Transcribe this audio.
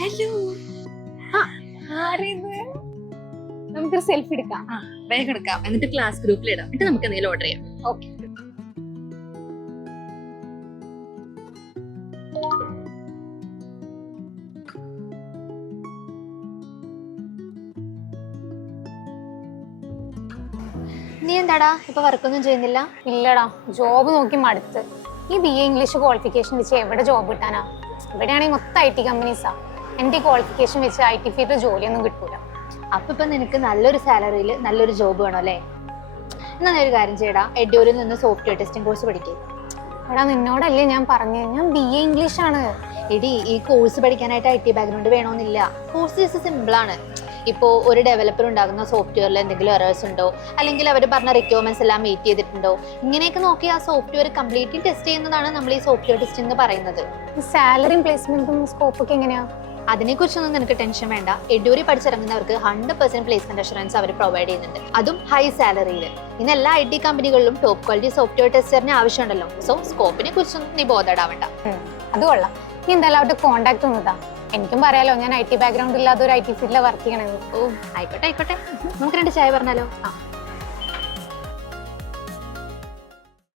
Hello. നമുക്കൊരു selfie എടുക്കാം. വേഗം എടുക്കാം, എന്നിട്ട് ക്ലാസ് ഗ്രൂപ്പിൽ ഇടാം, എന്നിട്ട് നമുക്ക് എന്തെങ്കിലും ഓർഡർ ചെയ്യാം. ഓക്കെ. നീ എന്താടാ ഇപ്പൊ വർക്കൊന്നും ചെയ്യുന്നില്ല? ഇല്ലടാ, ജോബ് നോക്കി മടുത്ത്. ഈ BA ഇംഗ്ലീഷ് ക്വാളിഫിക്കേഷൻ വെച്ച് എവിടെ ജോബ് കിട്ടാനാ? ഇവിടെയാണെങ്കിൽ മൊത്തം IT കമ്പനീസാ. എന്റെ ക്വാളിഫിക്കേഷൻ വെച്ച് IT ഫീൽഡിൽ ജോലിയൊന്നും കിട്ടൂല. അപ്പൊ ഇപ്പൊ നിനക്ക് നല്ലൊരു സാലറിയിൽ നല്ലൊരു ജോബ് വേണം അല്ലേ? എന്നാ നീ ഒരു കാര്യം ചെയ്യടാ, എഡ്യൂരിൽ നിന്ന് സോഫ്റ്റ്വെയർ ടെസ്റ്റിംഗ് കോഴ്സ് പഠിക്കേ. എടാ നിന്നോടല്ലേ ഞാൻ പറഞ്ഞത്, ഞാൻ BA ഇംഗ്ലീഷ് ആണ്. എടി, ഈ കോഴ്സ് പഠിക്കാനായിട്ട് IT ബാക്ക്ഗ്രൗണ്ട് വേണമെന്നില്ല. കോഴ്സ് സിമ്പിൾ ആണ്. ഇപ്പോൾ ഒരു ഡെവലപ്പർ ഉണ്ടാകുന്ന സോഫ്റ്റ്വെയറിൽ എന്തെങ്കിലും എറേഴ്സ് ഉണ്ടോ, അല്ലെങ്കിൽ അവർ പറഞ്ഞ റിക്വയർമെന്റ്സ് എല്ലാം മീറ്റ് ചെയ്തിട്ടുണ്ടോ, ഇങ്ങനെയൊക്കെ നോക്കി ആ സോഫ്റ്റ്വെയർ കംപ്ലീറ്റ്ലി ടെസ്റ്റ് ചെയ്യുന്നതാണ് നമ്മൾ ഈ സോഫ്റ്റ്വെയർ ടെസ്റ്റിംഗ് എന്ന് പറയുന്നത്. ഈ സാലറിയും പ്ലേസ്മെന്റും സ്കോപ്പൊക്കെ എങ്ങനെയാ? അതിനെക്കുറിച്ചൊന്നും നിനക്ക് ടെൻഷൻ വേണ്ട. എഡ്യൂരി പഠിച്ചിറങ്ങുന്നവർക്ക് 100% പ്ലേസ്മെന്റ് അഷുറൻസ് അവർ പ്രൊവൈഡ് ചെയ്യുന്നുണ്ട്, അതും ഹൈ സാലറിയിൽ. ഇന്ന് എല്ലാ IT കമ്പനികളിലും ടോപ്പ് ക്വാളിറ്റി സോഫ്റ്റ്വെയർ ടെസ്റ്ററിന് ആവശ്യമുണ്ടല്ലോ. സോ സ്കോപ്പിനെ കുറിച്ചൊന്നും നീ ബോധേടാവണ്ട. അത് കൊള്ളാം. നീ എന്തായാലും അവിടെ കോണ്ടാക്ട് ഒന്നുതാ. എനിക്കും പറയാലോ, ഞാൻ IT ബാക്ക്ഗ്രൗണ്ട് ഇല്ലാതെ ഒരു IT ഫീൽഡിൽ വർക്ക് ചെയ്യണമെന്ന്. ഓ ആയിക്കോട്ടെ ആയിക്കോട്ടെ, നമുക്ക് 2 ചായ പറഞ്ഞാലോ? ആ.